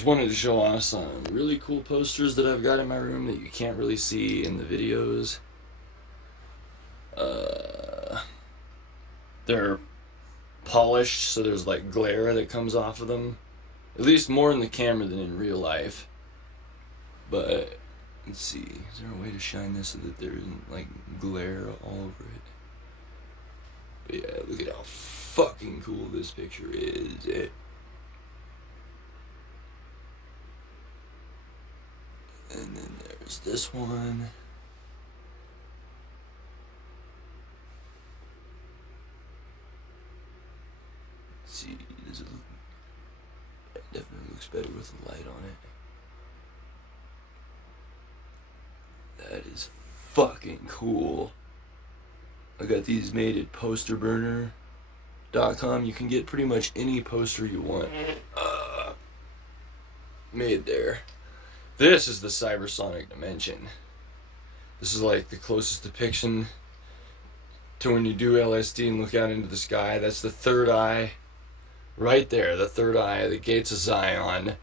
Just wanted to show off some really cool posters that I've got in my room that you can't really see in the videos. They're polished, so there's like glare that comes off of them. At least more in the camera than in real life. But, let's see, is there a way to shine this so that there isn't like glare all over it? But yeah, look at how fucking cool this picture is. And then there's this one. Let's see, does it look... It definitely looks better with the light on it. That is fucking cool. I got these made at posterburner.com. You can get pretty much any poster you want made there. This is the cybersonic dimension. This is like the closest depiction to when you do LSD and look out into the sky. That's the third eye. Right there, the third eye, the gates of Zion.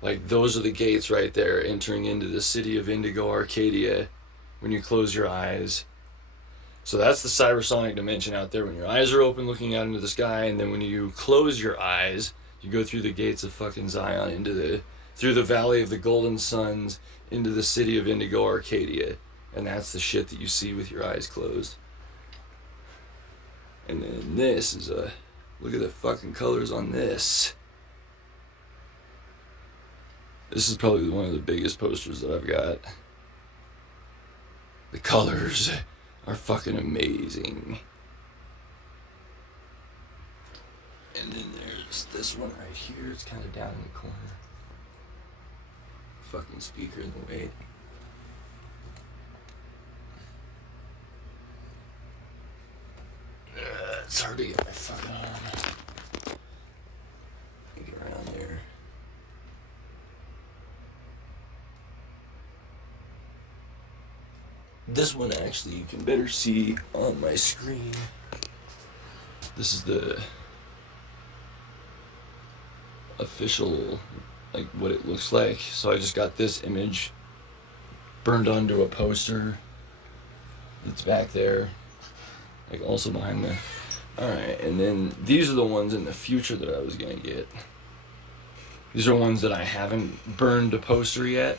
Like, those are the gates right there, entering into the city of Indigo Arcadia when you close your eyes. So that's the cybersonic dimension out there when your eyes are open looking out into the sky, and then when you close your eyes, you go through the gates of fucking Zion through the Valley of the Golden Suns into the city of Indigo Arcadia. And that's the shit that you see with your eyes closed. And then this is look at the fucking colors on this. This is probably one of the biggest posters that I've got. The colors are fucking amazing. And then there's this one right here. It's kind of down in the corner. Fucking speaker in the way. It's hard to get my fucking arm. Get around there. This one actually you can better see on my screen. This is the official, like, what it looks like. So I just got this image burned onto a poster that's back there, like also behind the... Alright, and then these are the ones in the future that I was gonna get. These are ones that I haven't burned a poster yet.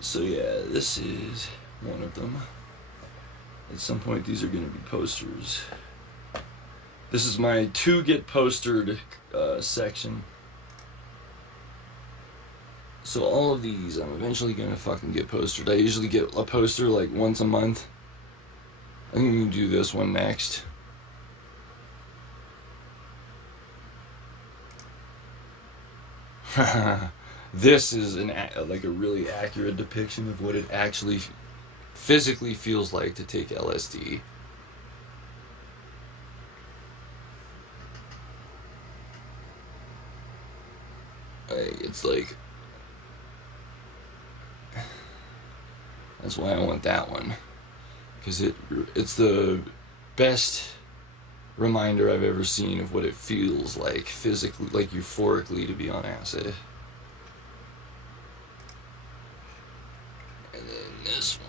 So yeah, this is one of them. At some point these are gonna be posters. This is my to get postered section. So all of these I'm eventually gonna fucking get postered. I usually get a poster like once a month. I'm gonna do this one next. This is like a really accurate depiction of what it actually physically feels like to take LSD. It's like... That's why I want that one. Because it's the best reminder I've ever seen of what it feels like physically, like euphorically, to be on acid. And then this one.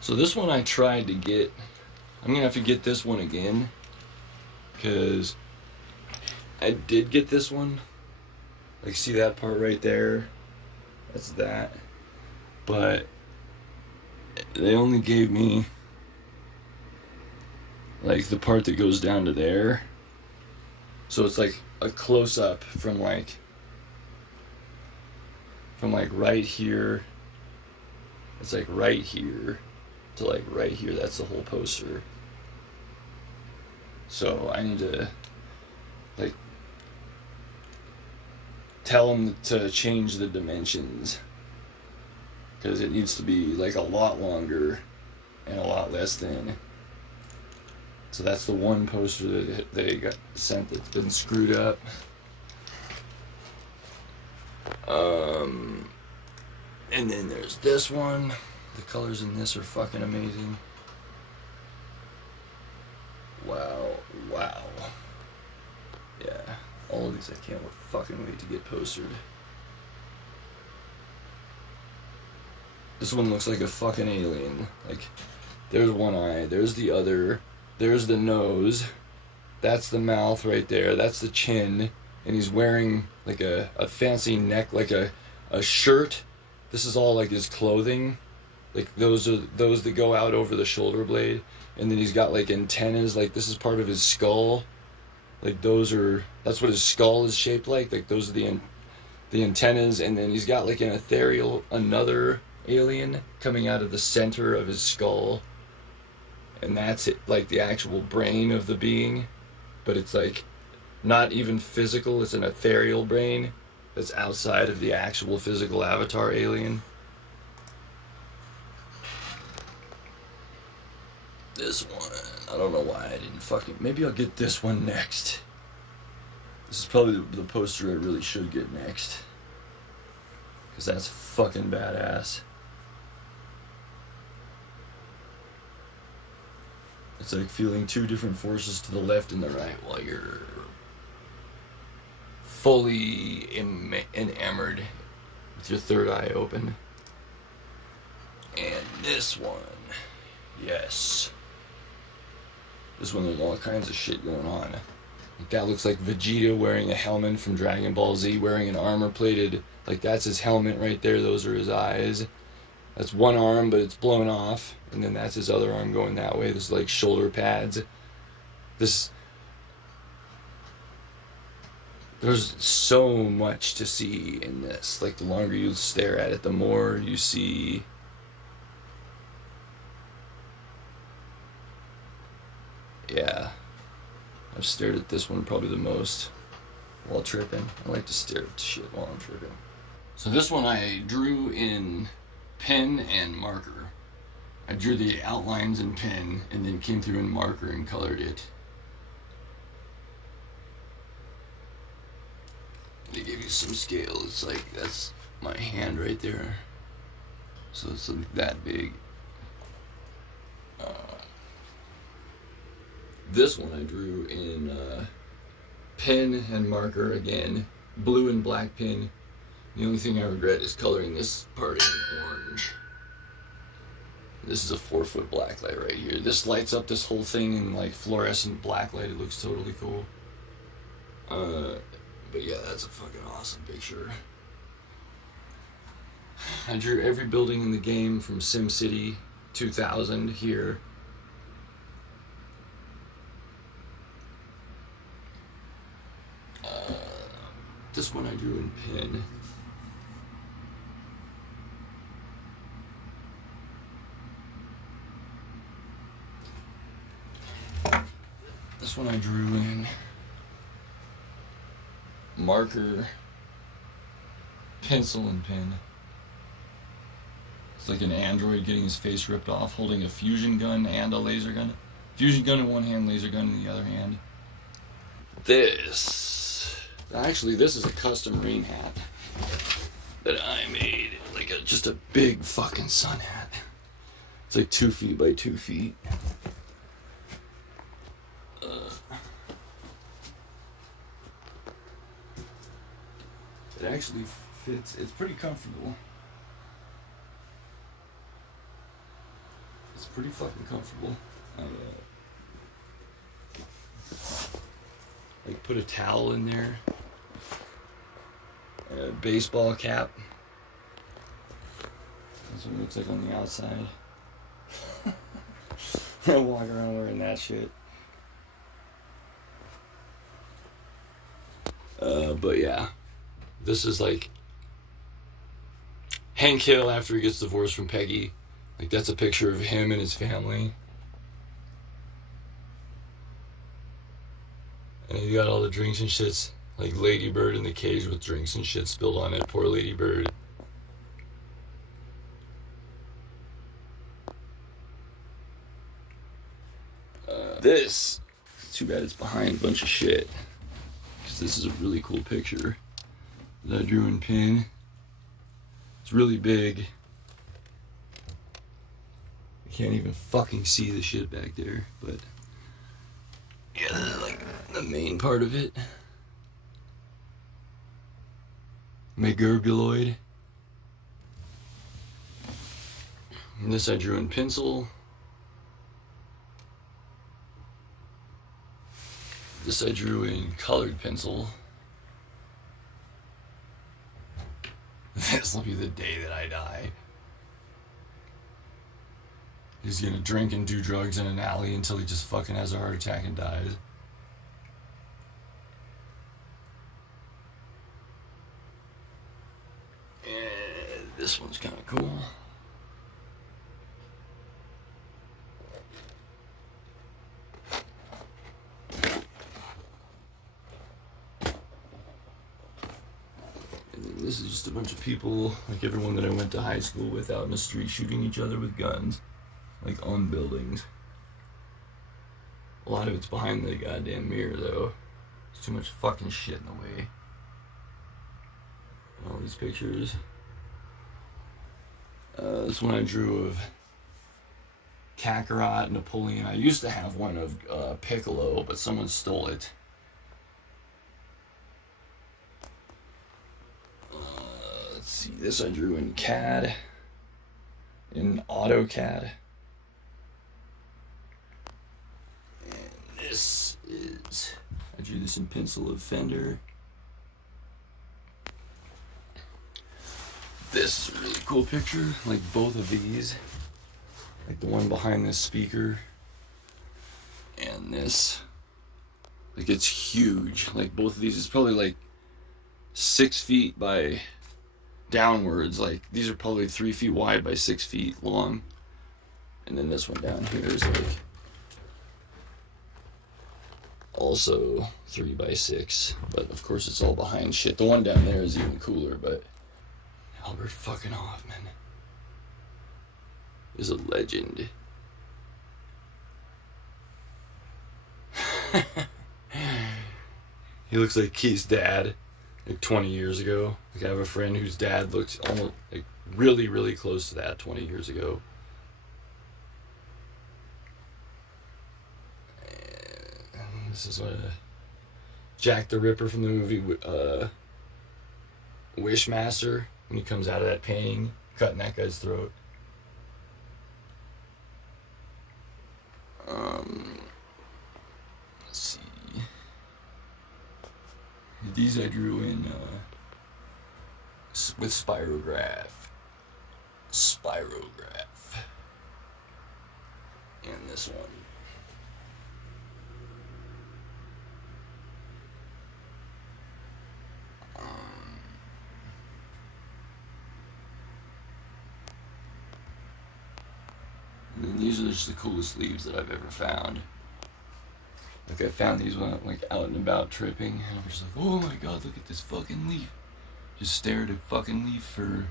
So this one I tried to get. I'm gonna have to get this one again, because I did get this one. Like, see that part right there? That's that. But they only gave me like the part that goes down to there. So it's like a close up from like right here. It's like right here to like right here. That's the whole poster. So I need to like tell them to change the dimensions, because it needs to be like a lot longer and a lot less thin. So that's the one poster that they got sent that's been screwed up. And then there's this one. The colors in this are fucking amazing. Wow. all of these I can't fucking wait to get posted. This one looks like a fucking alien. Like, there's one eye, there's the other, there's the nose, that's the mouth right there, that's the chin, and he's wearing like a fancy neck, like a shirt. This is all like his clothing. Like those are those that go out over the shoulder blade, and then he's got like antennas, like this is part of his skull. Like that's what his skull is shaped like. Like those are the antennas, and then he's got like an another alien coming out of the center of his skull, and that's it, like the actual brain of the being, but it's like not even physical. It's an ethereal brain that's outside of the actual physical avatar alien. This one, I don't know why I didn't maybe I'll get this one next. This is probably the poster I really should get next, because that's fucking badass. It's like feeling two different forces to the left and the right while you're fully enamored with your third eye open. And this one, yes. This one, there's all kinds of shit going on. Like that looks like Vegeta wearing a helmet from Dragon Ball Z, wearing an armor-plated, like that's his helmet right there, those are his eyes. That's one arm, but it's blown off, and then that's his other arm going that way. This is like shoulder pads. There's so much to see in this. Like the longer you stare at it, the more you see. Yeah, I've stared at this one probably the most while tripping. I like to stare at shit while I'm tripping. So this one I drew in pen and marker. I drew the outlines in pen and then came through in marker and colored it. They gave you some scale. It's like, that's my hand right there. So it's like that big. This one I drew in pen and marker again, blue and black pen. The only thing I regret is coloring this part in orange. This is a 4-foot black light right here. This lights up this whole thing in like fluorescent black light. It looks totally cool. But yeah, that's a fucking awesome picture. I drew every building in the game from SimCity 2000 here. This one I drew in pen. This one I drew in marker, pencil, and pen. It's like an android getting his face ripped off, holding a fusion gun and a laser gun. Fusion gun in one hand, laser gun in the other hand. Actually, this is a custom Marine hat that I made. Like just a big fucking sun hat. It's like 2 feet by 2 feet. It actually fits. It's pretty comfortable. It's pretty fucking comfortable. Like put a towel in there. A baseball cap. That's what it looks like on the outside. I walk around wearing that shit. But yeah. This is like Hank Hill after he gets divorced from Peggy. Like that's a picture of him and his family. And you got all the drinks and shits. Like Lady Bird in the cage with drinks and shit spilled on it. Poor Lady Bird. This, too bad it's behind a bunch of shit. Because this is a really cool picture that I drew in pen. It's really big. I can't even fucking see the shit back there, but yeah, like the main part of it. Megurbuloid. And this I drew in pencil. This I drew in colored pencil. This will be the day that I die. He's gonna drink and do drugs in an alley until he just fucking has a heart attack and dies. And this one's kind of cool. This is just a bunch of people, like everyone that I went to high school with, out in the street shooting each other with guns, like on buildings. A lot of it's behind the goddamn mirror, though. There's too much fucking shit in the way. All these pictures. This one I drew of Kakarot, Napoleon. I used to have one of Piccolo, but someone stole it. Let's see, this I drew in CAD, in AutoCAD. And this is, I drew this in pencil of Fender. This is a really cool picture, like both of these. Like the one behind this speaker. And this. Like it's huge. Like both of these is probably like 6 feet by downwards. Like these are probably 3 feet wide by 6 feet long. And then this one down here is like also 3 by 6. But of course it's all behind shit. The one down there is even cooler, but Albert fucking Hoffman is a legend. He looks like Keith's dad, like 20 years ago. Like I have a friend whose dad looked almost like really, really close to that 20 years ago. And this is Jack the Ripper from the movie Wishmaster. When he comes out of that painting, cutting that guy's throat. Let's see. These I drew in with Spirograph. And this one. And then these are just the coolest leaves that I've ever found. Like I found these when I'm like out and about tripping, and I'm just like, oh my god, look at this fucking leaf. Just stare at a fucking leaf for...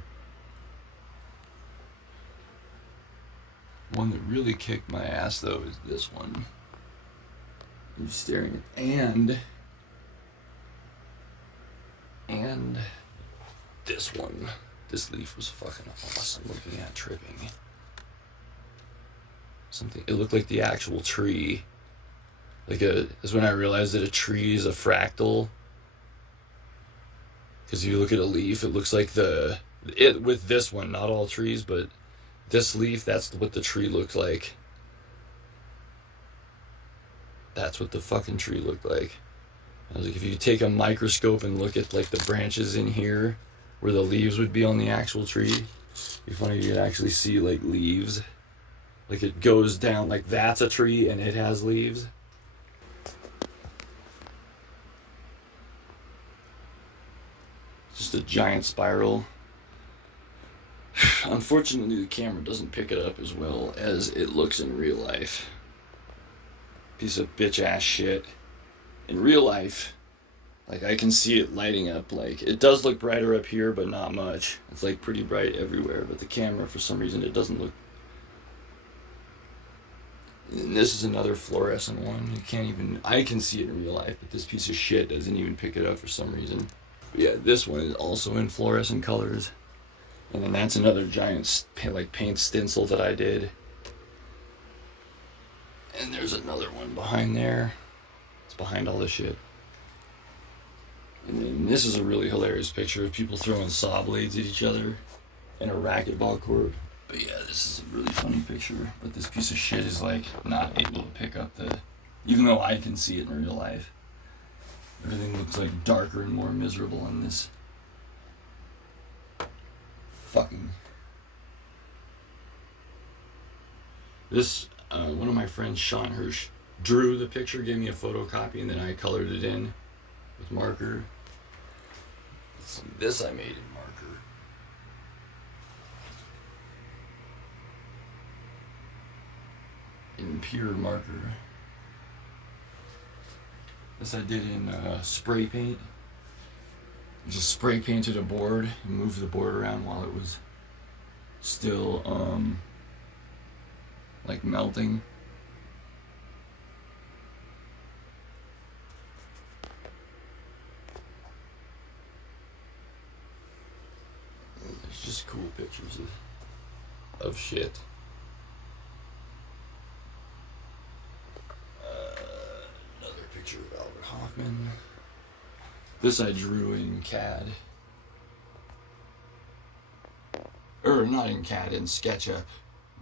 One that really kicked my ass though is this one. I'm staring at, and this one. This leaf was fucking awesome looking at tripping. Something, it looked like the actual tree. Is when I realized that a tree is a fractal. Because if you look at a leaf, it looks like with this one, not all trees, but this leaf, that's what the tree looked like. That's what the fucking tree looked like. I was like, if you take a microscope and look at like the branches in here, where the leaves would be on the actual tree, you could actually see like leaves. Like it goes down, like that's a tree and it has leaves. Just a giant spiral. Unfortunately, the camera doesn't pick it up as well as it looks in real life. Piece of bitch ass shit. In real life, like I can see it lighting up. Like it does look brighter up here, but not much. It's like pretty bright everywhere. But the camera, for some reason, it doesn't look. And this is another fluorescent one. I can see it in real life, but this piece of shit doesn't even pick it up for some reason. But yeah, this one is also in fluorescent colors. And then that's another giant paint stencil that I did. And there's another one behind there. It's behind all this shit. And then this is a really hilarious picture of people throwing saw blades at each other in a racquetball court. But yeah, this is a really funny picture. But this piece of shit is like not able to pick up the, even though I can see it in real life. Everything looks like darker and more miserable in this. Fucking. This, one of my friends, Sean Hirsch, drew the picture, gave me a photocopy, and then I colored it in with marker. This I made in marker. In pure marker. This I did in spray paint. Just spray painted a board and moved the board around while it was still like melting. There's just cool pictures of shit. Another picture of Albert Hoffman. This I drew in CAD. Or not in CAD, in SketchUp.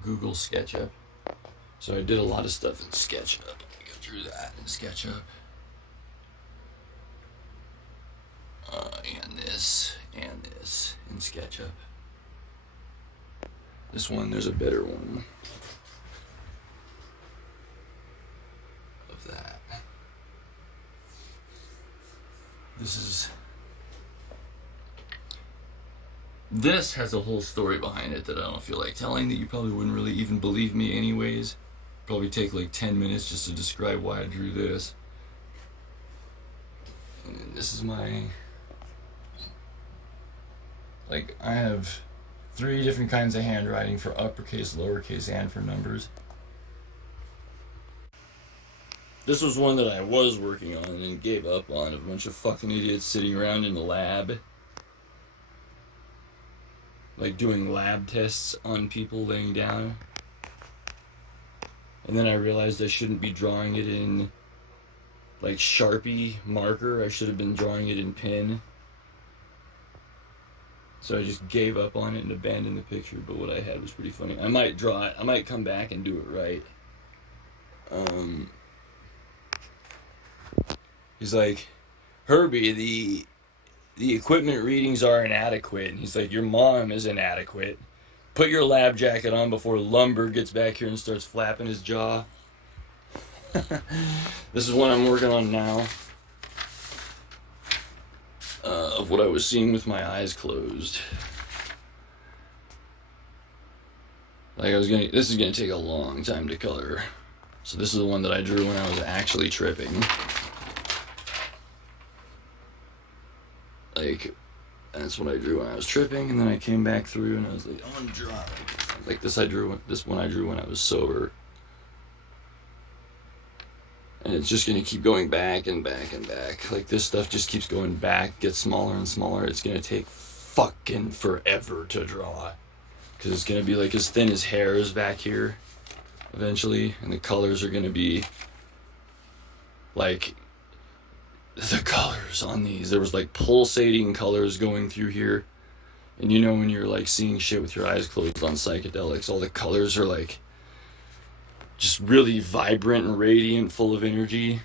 Google SketchUp. So I did a lot of stuff in SketchUp. I drew that in SketchUp. And this in SketchUp. This one, there's a better one of that. This has a whole story behind it that I don't feel like telling, that you probably wouldn't really even believe me anyways. Probably take like 10 minutes just to describe why I drew this. And then this is my, like, I have 3 different kinds of handwriting for uppercase, lowercase, and for numbers. This was one that I was working on and gave up on. A bunch of fucking idiots sitting around in the lab, like doing lab tests on people laying down. And then I realized I shouldn't be drawing it in like Sharpie marker. I should have been drawing it in pen. So I just gave up on it and abandoned the picture, but what I had was pretty funny. I might draw it, I might come back and do it right. He's like, Herbie, the equipment readings are inadequate. And he's like, your mom is inadequate. Put your lab jacket on before Lumber gets back here and starts flapping his jaw. This is one I'm working on now. Of what I was seeing with my eyes closed. Like this is gonna take a long time to color. So this is the one that I drew when I was actually tripping. Like, that's what I drew when I was tripping, and then I came back through and I was like, I want to draw like this. This one I drew when I was sober. And it's just going to keep going back and back and back. Like, this stuff just keeps going back, gets smaller and smaller. It's going to take fucking forever to draw. Because it's going to be like as thin as hairs back here eventually. And the colors are going to be like the colors on these. There was like pulsating colors going through here. And you know when you're like seeing shit with your eyes closed on psychedelics, all the colors are like just really vibrant and radiant, full of energy.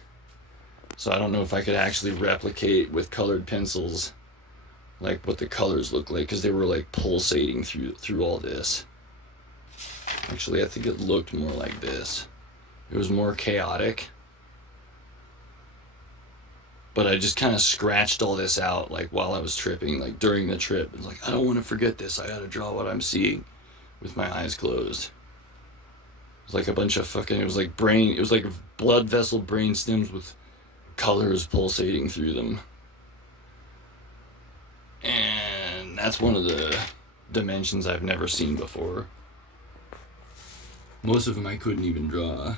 So I don't know if I could actually replicate with colored pencils like what the colors look like, because they were like pulsating through all this. Actually, I think it looked more like this. It was more chaotic. But I just kind of scratched all this out like while I was tripping, like during the trip. It's like, I don't want to forget this. I gotta draw what I'm seeing with my eyes closed. It was like a bunch of fucking, it was like blood vessel brain stems with colors pulsating through them. And that's one of the dimensions I've never seen before. Most of them I couldn't even draw.